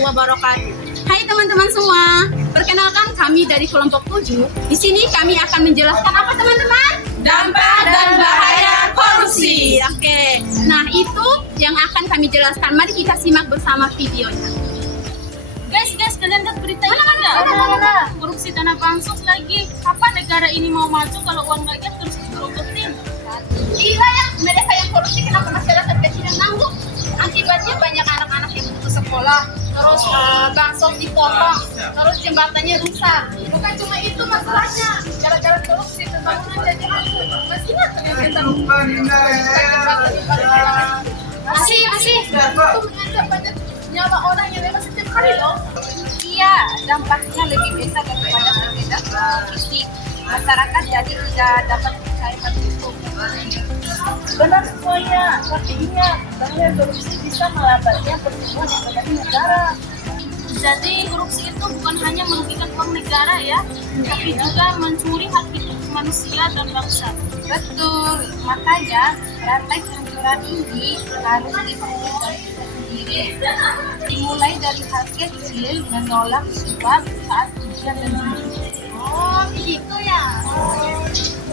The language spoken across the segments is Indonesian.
warahmatullahi wabarakatuh. Hai teman-teman semua, perkenalkan kami dari kelompok 7. Di sini kami akan menjelaskan apa teman-teman? Dampak dan bahaya korupsi. Oke, nah itu yang akan kami jelaskan. Mari kita simak bersama videonya. Guys, kalian lihat berita ini nggak? Korupsi dana bansos lagi. Apa negara ini mau maju kalau uang rakyat terus digerogotin? Gila ya, mereka yang korupsi kenapa masyarakat kecil yang nanggung? Akibatnya banyak anak-anak yang putus sekolah, terus bansos dipotong, terus jembatannya rusak. Bukan cuma itu masalahnya, gara-gara korupsi pembangunan jadi ambruk. Masih ingat ternyata masih itu mengancam banyak nyawa orang yang memang setiap hari loh. Iya, dampaknya lebih besar daripada perbedaan fisik. Masyarakat jadi tidak dapat percaya pada hukum. Benar semuanya, tapi ingat bahwa korupsi bisa melambatkan pertumbuhan ekonomi negara. Jadi korupsi itu bukan hanya merugikan uang negara ya, tapi juga mencuri hak hidup manusia dan bangsa. Betul, makanya rantai kehancuran ini harus dihentikan sendiri. Dimulai dari hal kecil, menolak suap saat ujian dan jujur. Oh begitu ya.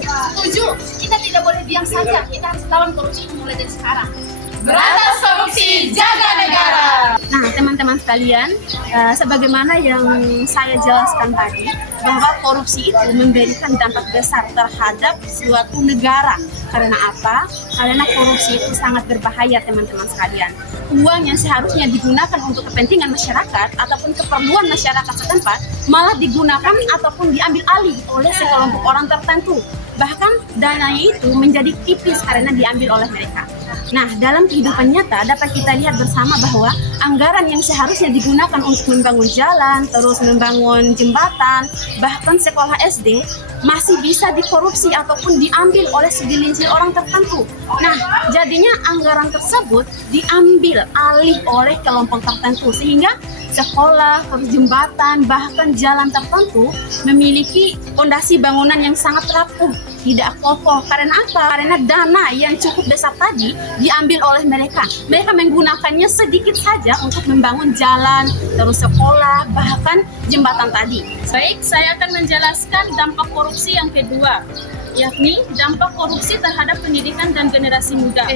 Setuju, kita tidak boleh diam saja. Kita harus lawan korupsi mulai dari sekarang. Berantas korupsi, jaga negara. Nah teman-teman sekalian, sebagaimana yang saya jelaskan tadi, bahwa korupsi itu memberikan dampak besar terhadap suatu negara. Karena apa? Karena korupsi itu sangat berbahaya teman-teman sekalian. Uang yang seharusnya digunakan untuk kepentingan masyarakat ataupun keperluan masyarakat setempat malah digunakan ataupun diambil alih oleh sekelompok orang tertentu. Bahkan dananya itu menjadi tipis karena diambil oleh mereka. Nah, dalam kehidupan nyata dapat kita lihat bersama bahwa anggaran yang seharusnya digunakan untuk membangun jalan, terus membangun jembatan, bahkan sekolah SD masih bisa dikorupsi ataupun diambil oleh segelintir orang tertentu. Nah, jadinya anggaran tersebut diambil alih oleh kelompok tertentu sehingga sekolah, terus jembatan, bahkan jalan tertentu memiliki fondasi bangunan yang sangat rapuh, tidak kokoh. Karena apa? Karena dana yang cukup besar tadi diambil oleh mereka. Mereka menggunakannya sedikit saja untuk membangun jalan, terus sekolah, bahkan jembatan tadi. Baik, saya akan menjelaskan dampak korupsi yang kedua, yakni dampak korupsi terhadap pendidikan dan generasi muda.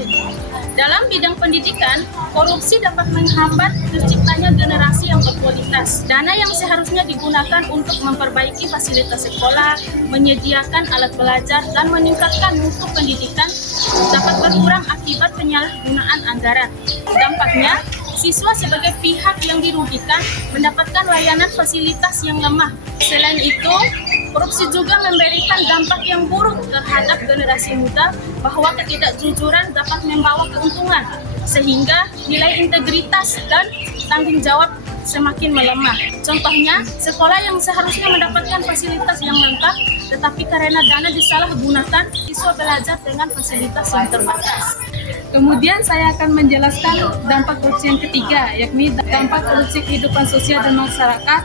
Dalam bidang pendidikan, korupsi dapat menghambat terciptanya generasi yang berkualitas. Dana yang seharusnya digunakan untuk memperbaiki fasilitas sekolah, menyediakan alat belajar, dan meningkatkan mutu pendidikan dapat berkurang akibat penyalahgunaan anggaran. Dampaknya, siswa sebagai pihak yang dirugikan mendapatkan layanan fasilitas yang lemah. Selain itu, korupsi juga memberikan dampak yang buruk terhadap generasi muda bahwa ketidakjujuran dapat membawa keuntungan, sehingga nilai integritas dan tanggung jawab semakin melemah. Contohnya, sekolah yang seharusnya mendapatkan fasilitas yang lengkap, tetapi karena dana disalahgunakan, siswa belajar dengan fasilitas yang terbatas. Kemudian saya akan menjelaskan dampak korupsi yang ketiga, yakni dampak korupsi kehidupan sosial dan masyarakat.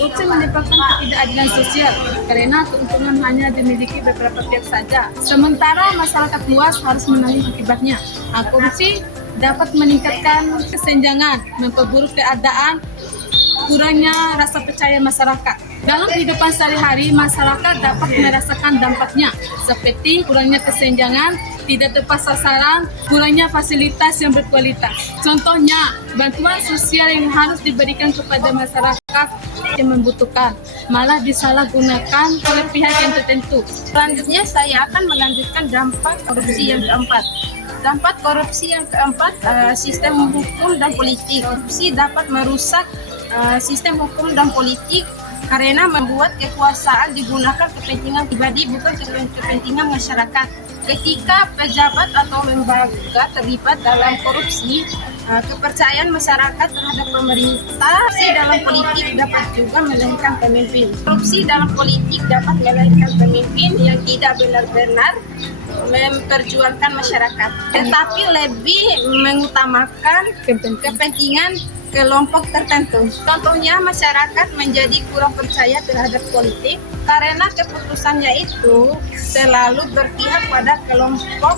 Korupsi menyebabkan ketidakadilan sosial karena keuntungan hanya dimiliki beberapa pihak saja, sementara masyarakat luas harus menanggung akibatnya. Korupsi dapat meningkatkan kesenjangan, memperburuk keadaan, kurangnya rasa percaya masyarakat. Dalam kehidupan sehari-hari, masyarakat dapat merasakan dampaknya, seperti kurangnya kesenjangan, tidak tepat sasaran, kurangnya fasilitas yang berkualitas. Contohnya, bantuan sosial yang harus diberikan kepada masyarakat yang membutuhkan, malah disalahgunakan oleh pihak yang tertentu. Selanjutnya saya akan melanjutkan dampak korupsi yang keempat. Dampak korupsi yang keempat, sistem hukum dan politik. Korupsi dapat merusak sistem hukum dan politik karena membuat kekuasaan digunakan kepentingan pribadi bukan kepentingan masyarakat. Ketika pejabat atau lembaga terlibat dalam korupsi, kepercayaan masyarakat terhadap pemerintah. Korupsi dalam politik dapat juga melahirkan pemimpin. Korupsi dalam politik dapat melahirkan pemimpin yang tidak benar-benar memperjuangkan masyarakat, tetapi lebih mengutamakan kepentingan kelompok tertentu. Contohnya, masyarakat menjadi kurang percaya terhadap politik karena keputusannya itu selalu berpihak pada kelompok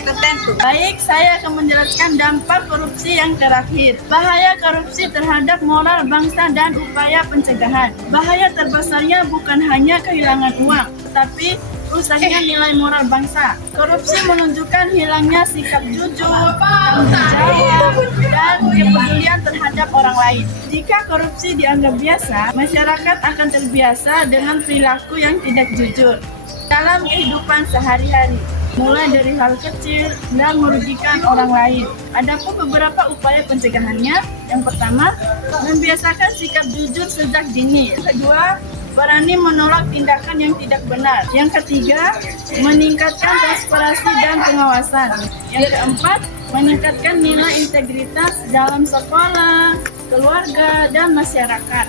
tertentu. Baik, saya akan menjelaskan dampak korupsi yang terakhir. Bahaya korupsi terhadap moral bangsa dan upaya pencegahan. Bahaya terbesarnya bukan hanya kehilangan uang, tetapi rusaknya nilai moral bangsa. Korupsi menunjukkan hilangnya sikap jujur, tanggung jawab, dan kepedulian terhadap orang lain. Jika korupsi dianggap biasa, masyarakat akan terbiasa dengan perilaku yang tidak jujur dalam kehidupan sehari-hari, mulai dari hal kecil dan merugikan orang lain. Adapun beberapa upaya pencegahannya, yang pertama, membiasakan sikap jujur sejak dini. Kedua, berani menolak tindakan yang tidak benar. Yang ketiga, meningkatkan transparansi dan pengawasan. Yang keempat, meningkatkan nilai integritas dalam sekolah, keluarga, dan masyarakat.